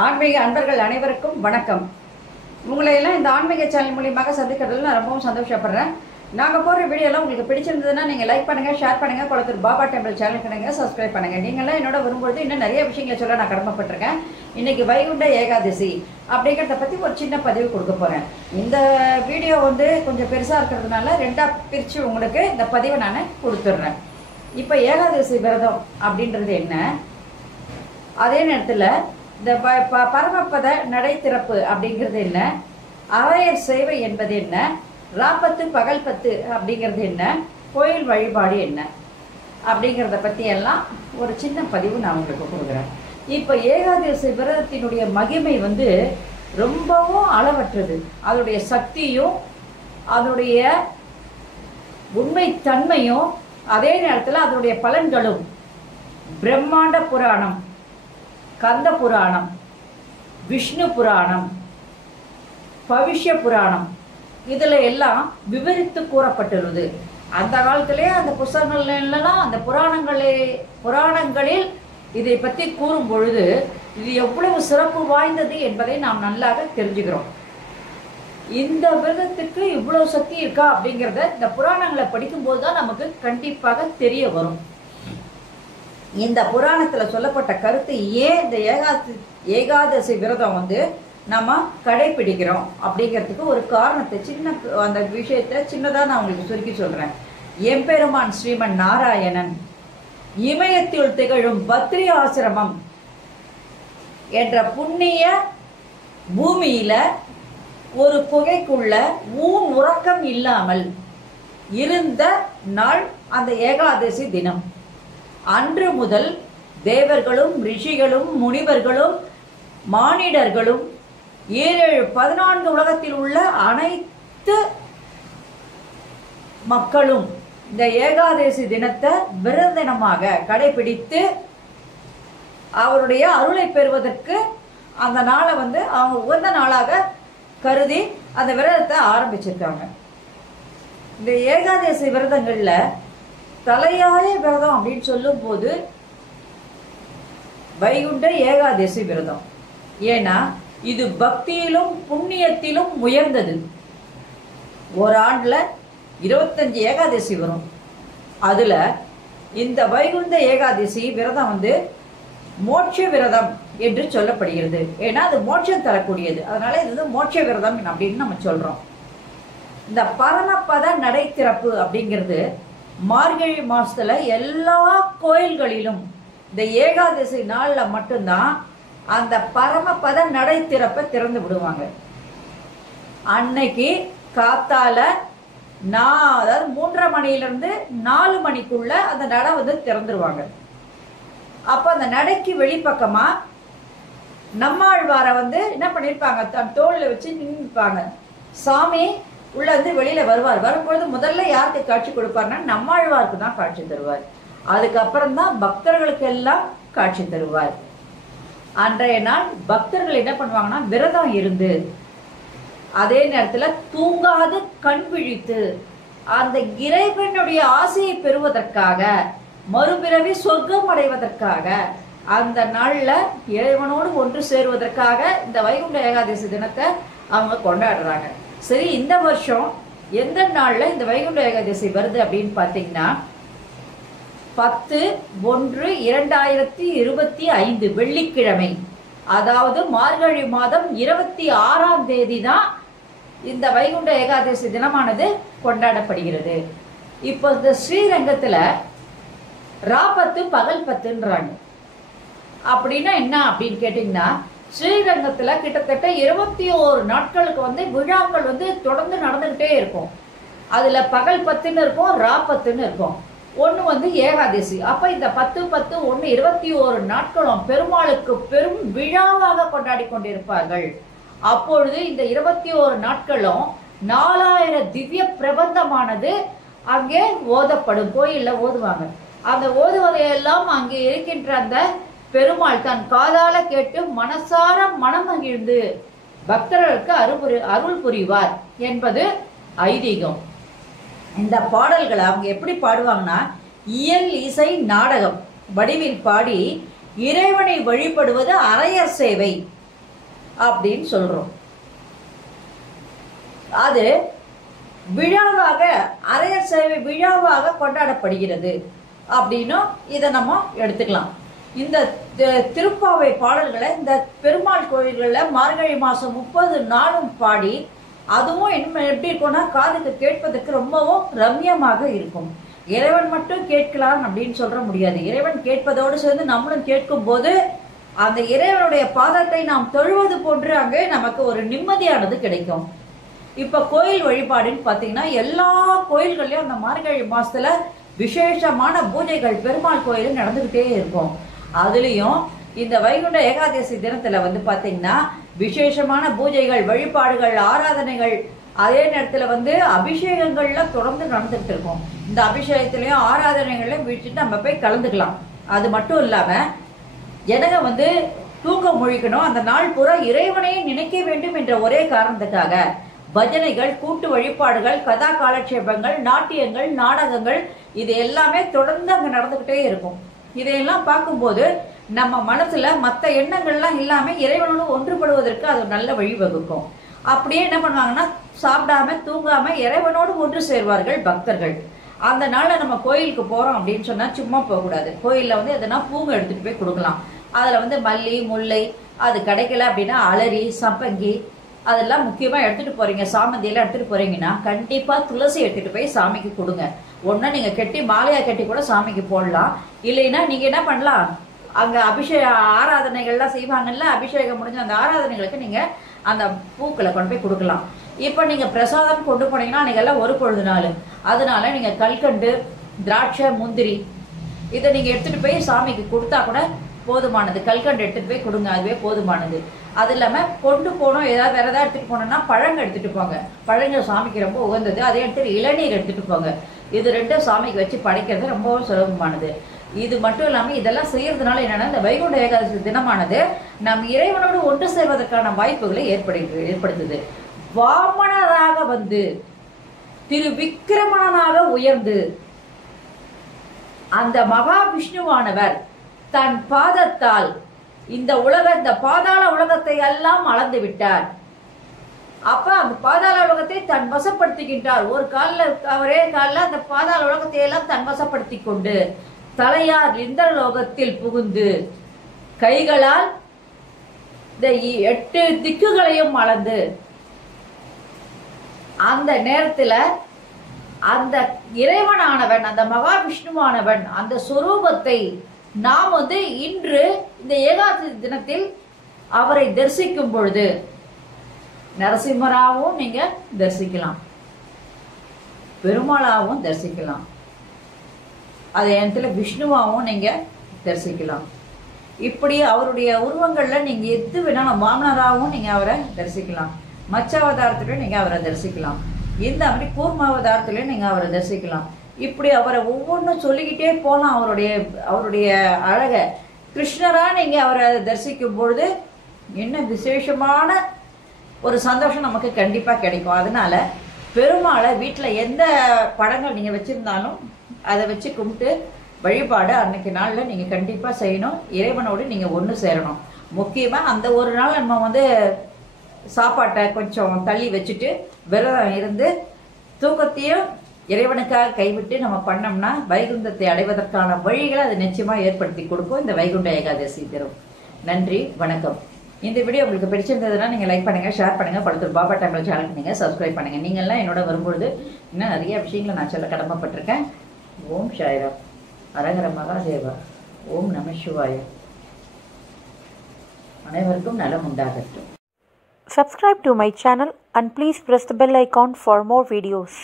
ஆன்மீக அன்பர்கள் அனைவருக்கும் வணக்கம். உங்களை எல்லாம் இந்த ஆன்மீக சேனல் மூலியமாக சந்திக்கிறதுல நான் ரொம்பவும் சந்தோஷப்படுறேன். நாங்கள் போடுற வீடியோலாம் உங்களுக்கு பிடிச்சிருந்ததுன்னா நீங்கள் லைக் பண்ணுங்கள், ஷேர் பண்ணுங்கள், குளத்தூர் பாபா டெம்பிள் சேனலுக்கு சப்ஸ்கிரைப் பண்ணுங்கள். நீங்களாம் என்னோட வரும்போது இன்னும் நிறைய விஷயங்களை சொல்ல நான் கடமைப்பட்டிருக்கேன். இன்றைக்கி வைகுண்ட ஏகாதசி அப்படிங்கிறத பற்றி ஒரு சின்ன பதிவு கொடுக்க போகிறேன். இந்த வீடியோ கொஞ்சம் பெருசாக இருக்கிறதுனால ரெண்டாக பிரித்து உங்களுக்கு இந்த பதிவை நான் கொடுத்துட்றேன். இப்போ ஏகாதசி விரதம் அப்படின்றது என்ன, அதே நேரத்தில் இந்த பரமபத நடை திறப்பு அப்படிங்கிறது என்ன, அரையர் சேவை என்பது என்ன, ராப்பத்து பகல் பத்து அப்படிங்கிறது என்ன, கோயில் வழிபாடு என்ன அப்படிங்கிறத பற்றி எல்லாம் ஒரு சின்ன பதிவு நான் உங்களுக்கு கொடுக்குறேன். இப்போ ஏகாதசி விரதத்தினுடைய மகிமை ரொம்பவும் அளவற்றது. அதனுடைய சக்தியும் அதனுடைய உண்மைத்தன்மையும் அதே நேரத்தில் அதனுடைய பலன்களும் பிரம்மாண்ட புராணம், கந்த புராணம், விஷ்ணு புராணம், பவிஷ்ய புராணம் இதில் எல்லாம் விவரித்து கூறப்பட்டுள்ளது. அந்த காலத்திலே அந்த புத்தகங்கள்லாம் அந்த புராணங்களில் இதை பற்றி கூறும் பொழுது இது எவ்வளவு சிறப்பு வாய்ந்தது என்பதை நாம் நல்லாக தெரிஞ்சுக்கிறோம். இந்த விரதத்துக்கு இவ்வளோ சக்தி இருக்கா அப்படிங்கிறத இந்த புராணங்களை படிக்கும்போது தான் நமக்கு கண்டிப்பாக தெரிய வரும். இந்த புராணத்தில் சொல்லப்பட்ட கருத்து ஏன் இந்த ஏகாதசி விரதம் நம்ம கடைபிடிக்கிறோம் அப்படிங்கிறதுக்கு ஒரு காரணத்தை அந்த விஷயத்தை சின்னதாக நான் உங்களுக்கு சுருக்கி சொல்கிறேன். எம்பெருமான் ஸ்ரீமன் நாராயணன் இமயத்தில் திகழும் பத்ரி ஆசிரமம் என்ற புண்ணிய பூமியில ஒரு குகைக்குள்ள உறக்கம் இல்லாமல் இருந்த நாள் அந்த ஏகாதசி தினம். அன்று முதல் தேவர்களும் ரிஷிகளும் முனிவர்களும் மானிடர்களும் 14 உலகத்தில் உள்ள அனைத்து மக்களும் இந்த ஏகாதசி தினத்தை விரத தினமாக கடைபிடித்து அவருடைய அருளை பெறுவதற்கு அந்த நாளை அவங்க உகந்த நாளாக கருதி அந்த விரதத்தை ஆரம்பிச்சிருக்காங்க. இந்த ஏகாதசி விரதங்கள்ல தலையாய விரதம் அப்படின்னு சொல்லும் போது வைகுண்ட ஏகாதசி விரதம். ஏன்னா இது பக்தியிலும் புண்ணியத்திலும் உயர்ந்தது. ஒரு ஆண்டுல 25 ஏகாதசி வரும். அதுல இந்த வைகுண்ட ஏகாதசி விரதம் மோட்ச விரதம் என்று சொல்லப்படுகிறது. ஏன்னா அது மோட்சம் தரக்கூடியது. அதனால இது மோட்ச விரதம் அப்படின்னு நம்ம சொல்றோம். இந்த பரமபத நடை திறப்பு அப்படிங்கிறது மார்கழி மாசத்துல எல்லா கோயில்களிலும் இந்த ஏகாதசி நாள்ல மட்டும்தான் அந்த பரமபத நடை திறப்பை திறந்து விடுவாங்க. அன்னைக்கு காத்தால அதாவது 3:30 மணியிலிருந்து 4 மணிக்குள்ள அந்த நடை திறந்துருவாங்க. அப்ப அந்த நடைக்கு வெளிப்பக்கமா நம்மாழ்வார என்ன பண்ணிருப்பாங்க, தன் தோல்ல வச்சு நின்றுப்பாங்க. சாமி உள்ள வெளியில வருவார். வரும்பொழுது முதல்ல யாருக்கு காட்சி கொடுப்பாருன்னா நம்மாழ்வாருக்கு தான் காட்சி தருவார். அதுக்கப்புறம் தான் பக்தர்களுக்கு எல்லாம் காட்சி தருவார். அன்றைய நாள் பக்தர்கள் என்ன பண்ணுவாங்கன்னா விரதம் இருந்து அதே நேரத்தில் தூங்காது கண் விழித்து அந்த இறைவனுடைய ஆசையை பெறுவதற்காக மறுபிறவி சொர்க்கம் அடைவதற்காக அந்த நாள்ல இறைவனோடு ஒன்று சேருவதற்காக இந்த வைகுண்ட ஏகாதசி தினத்தை அவங்க கொண்டாடுறாங்க. சரி, இந்த வருஷம் எந்த நாள்ல இந்த வைகுண்ட ஏகாதசி வருது அப்படின்னு பார்த்தீங்கன்னா 10/1/2025 வெள்ளிக்கிழமை, அதாவது மார்கழி மாதம் 26ஆம் தேதி தான் இந்த வைகுண்ட ஏகாதசி தினமானது கொண்டாடப்படுகிறது. இப்போ இந்த ஸ்ரீரங்கத்துல ராப்பத்து பகல் பத்துன்றாங்க. அப்படின்னா என்ன அப்படின்னு கேட்டீங்கன்னா ஸ்ரீரங்கத்துல கிட்டத்தட்ட 21 நாட்களுக்கு விழாக்கள் தொடர்ந்து நடந்துகிட்டே இருக்கும். அதுல பகல் பத்துன்னு இருக்கும், ராப்பத்துன்னு இருக்கும். ஒன்று ஏகாதசி. அப்ப இந்த 10/10/1 21 நாட்களும் பெருமாளுக்கு பெரும் விழாவாக கொண்டாடி கொண்டிருப்பார்கள். அப்பொழுது இந்த 21 நாட்களும் 4000 திவ்ய பிரபந்தமானது அங்கே ஓதப்படும். கோயில்ல ஓதுவாங்க. அந்த ஓதுவதையெல்லாம் அங்கே இருக்கின்ற அந்த பெருமாள் தன் காதால கேட்டு மனசார மனமகிழ்ந்து பக்தர்களுக்கு அருள் புரிவார் என்பது ஐதீகம். இந்த பாடல்களை அவங்க எப்படி பாடுவாங்கன்னா இயல் இசை நாடகம் வடிவில் பாடி இறைவனை வழிபடுவது அரையர் சேவை அப்படின்னு சொல்றோம். அது விழாவாக, அரையர் சேவை விழாவாக கொண்டாடப்படுகிறது அப்படின்னும் இதை நம்ம எடுத்துக்கலாம். இந்த திருப்பாவை பாடல்களை இந்த பெருமாள் கோயில்களில் மார்கழி மாதம் 30 நாளும் பாடி, அதுவும் எப்படி இருக்கும்னா காதுக்கு கேட்பதற்கு ரொம்பவும் ரம்யமாக இருக்கும். இறைவன் மட்டும் கேட்கலாம் அப்படின்னு சொல்ற முடியாது. இறைவன் கேட்பதோடு சேர்ந்து நம்மளும் கேட்கும் போது அந்த இறைவனுடைய பாதத்தை நாம் தொழுவது போன்று அங்கே நமக்கு ஒரு நிம்மதியானது கிடைக்கும். இப்ப கோயில் வழிபாடுன்னு பாத்தீங்கன்னா எல்லா கோயில்கள்லயும் அந்த மார்கழி மாசத்துல விசேஷமான பூஜைகள் பெருமாள் கோயிலும் நடந்துகிட்டே இருக்கும். அதுலயும் இந்த வைகுண்ட ஏகாதசி தினத்துல பாத்தீங்கன்னா விசேஷமான பூஜைகள், வழிபாடுகள், ஆராதனைகள், அதே நேரத்துல அபிஷேகங்கள்ல தொடர்ந்து நடந்துகிட்டு இருக்கும். இந்த அபிஷேகத்திலையும் ஆராதனைகளையும் வீழ்ச்சிட்டு நம்ம போய் கலந்துக்கலாம். அது மட்டும் இல்லாம ஜனங்க தூக்க முழிக்கணும், அந்த நாள் பூரா இறைவனையே நினைக்க வேண்டும் என்ற ஒரே காரணத்துக்காக பஜனைகள், கூட்டு வழிபாடுகள், கதா காலட்சேபங்கள், நாட்டியங்கள், நாடகங்கள் இது எல்லாமே தொடர்ந்து அங்க நடந்துகிட்டே இருக்கும். இதையெல்லாம் பார்க்கும்போது நம்ம மனசுல மற்ற எண்ணங்கள்லாம் இல்லாம இறைவனோடு ஒன்றுபடுவதற்கு அது நல்ல வழிவகுக்கும். அப்படியே என்ன பண்ணுவாங்கன்னா சாப்பிடாம தூங்காம இறைவனோடு ஒன்று சேர்வார்கள் பக்தர்கள். அந்த நாள்ல நம்ம கோயிலுக்கு போறோம் அப்படின்னு சொன்னா சும்மா போகக்கூடாது. கோயில்ல எதனா பூங்க எடுத்துட்டு போய் கொடுக்கலாம். அதுல மல்லி, முல்லை, அது கிடைக்கல அப்படின்னா அலரி, சம்பங்கி அதெல்லாம் முக்கியமா எடுத்துட்டு போறீங்க. சாமந்தி எல்லாம் எடுத்துட்டு போறீங்கன்னா கண்டிப்பா துளசி எடுத்துட்டு போய் சாமிக்கு கொடுங்க. ஒன்னா நீங்க கட்டி மாலையா கட்டி கூட சாமிக்கு போடலாம். இல்லைன்னா நீங்க என்ன பண்ணலாம், அங்க அபிஷேக ஆராதனைகள்லாம் செய்வாங்கல்ல, அபிஷேகம் முடிஞ்ச அந்த ஆராதனைகளுக்கு நீங்க அந்த பூக்களை கொண்டு போய் கொடுக்கலாம். இப்ப நீங்க பிரசாதம் கொண்டு போனீங்கன்னா நீங்கெல்லாம் ஒரு பொழுது நாள், அதனால நீங்க கல்கண்டு, திராட்சை, முந்திரி இதை நீங்க எடுத்துட்டு போய் சாமிக்கு கொடுத்தா கூட போதுமானது. கல்கண்டு எடுத்துட்டு போய் கொடுங்க, அதுவே போதுமானது. அது இல்லாம கொண்டு போனோம் ஏதாவது வேற ஏதாவது எடுத்துட்டு போனோம்னா பழங்கள் எடுத்துட்டு போங்க. பழங்கள் சாமிக்கு ரொம்ப உகந்தது. அதே எடுத்துட்டு இளநீர் எடுத்துட்டு போங்க. இது ரெண்டும் சாமிக்கு வச்சு படைக்கிறது ரொம்பவும் சுலபமானது. இது மட்டும் இல்லாம இதெல்லாம் செய்யறதுனால என்னன்னா இந்த வைகுண்ட ஏகாதசி தினமானது நம் இறைவனோடு ஒன்று சேர்வதற்கான வாய்ப்புகளை ஏற்படுத்துது. வாமனராக திரு விக்கிரமனாக உயர்ந்து அந்த மகாவிஷ்ணுவானவர் தன் பாதத்தால் இந்த பாதாள உலகத்தை எல்லாம் அளந்து விட்டார். அப்ப அந்த பாதாள உலகத்தை தன் வசப்படுத்துகின்றார். ஒரே காலில் அந்த பாதாள உலகத்தை எல்லாம் தன் வசப்படுத்தி கொண்டு தலையார் இந்திரலோகத்தில் புகுந்து கைகளால் இந்த 8 திக்குகளையும் அளந்து அந்த நேரத்துல அந்த இறைவனானவன், அந்த மகாவிஷ்ணுவானவன், அந்த சொரூபத்தை நாம் இன்று இந்த ஏகாதசி தினத்தில் அவரை தரிசிக்கும் பொழுது நரசிம்மராகவும் நீங்க தரிசிக்கலாம், பெருமாளாகவும் தரிசிக்கலாம், அதே நேரத்துல விஷ்ணுவாகவும் நீங்க தரிசிக்கலாம். இப்படி அவருடைய உருவங்கள்ல நீங்க எது வேணாலும் வாமனராகவும் நீங்க அவரை தரிசிக்கலாம், மச்சாவதாரத்திலையும் நீங்க அவரை தரிசிக்கலாம், இந்த மாதிரி கூர்மாவதாரத்திலையும் நீங்க அவரை தரிசிக்கலாம். இப்படி அவரை ஒவ்வொன்றும் சொல்லிக்கிட்டே போகலாம். அவருடைய அழக கிருஷ்ணரா நீங்க அவரை தரிசிக்கும் பொழுது என்ன விசேஷமான ஒரு சந்தோஷம் நமக்கு கண்டிப்பா கிடைக்கும். அதனால பெருமாளை வீட்டுல எந்த படங்கள் நீங்க வச்சிருந்தாலும் அதை வச்சு கும்பிட்டு வழிபாடு அன்னைக்கு நாள்ல நீங்க கண்டிப்பா செய்யணும். இறைவனோடு நீங்க ஒன்று சேரணும். முக்கியமா அந்த ஒரு நாள் நம்ம சாப்பாட்டை கொஞ்சம் தள்ளி வச்சுட்டு விரதம் இருந்து தூக்கத்தையும் இறைவனுக்காக கைவிட்டு நம்ம பண்ணோம்னா வைகுண்டத்தை அடைவதற்கான வழிகளை அது நிச்சயமா ஏற்படுத்தி கொடுக்கும் இந்த வைகுண்ட ஏகாதசி தினம். நன்றி, வணக்கம். இந்த வீடியோ உங்களுக்கு பிடிச்சிருந்ததுன்னா நீங்க லைக் பண்ணுங்க, ஷேர் பண்ணுங்க, படுத்தூர் பாபா தமிழ் சேனலுக்கு நீங்க சப்ஸ்கிரைப் பண்ணுங்க. நீங்கள்லாம் என்னோட வரும்பொழுது இன்னும் நிறைய விஷயங்களை நான் சொல்ல கடமைப்பட்டிருக்கேன். ஓம் சாய்ராம், அரகர மகாதேவா, ஓம் நம சிவாய. அனைவருக்கும் நலம் உண்டாகட்டும். Subscribe to my channel and please press the bell icon for more videos.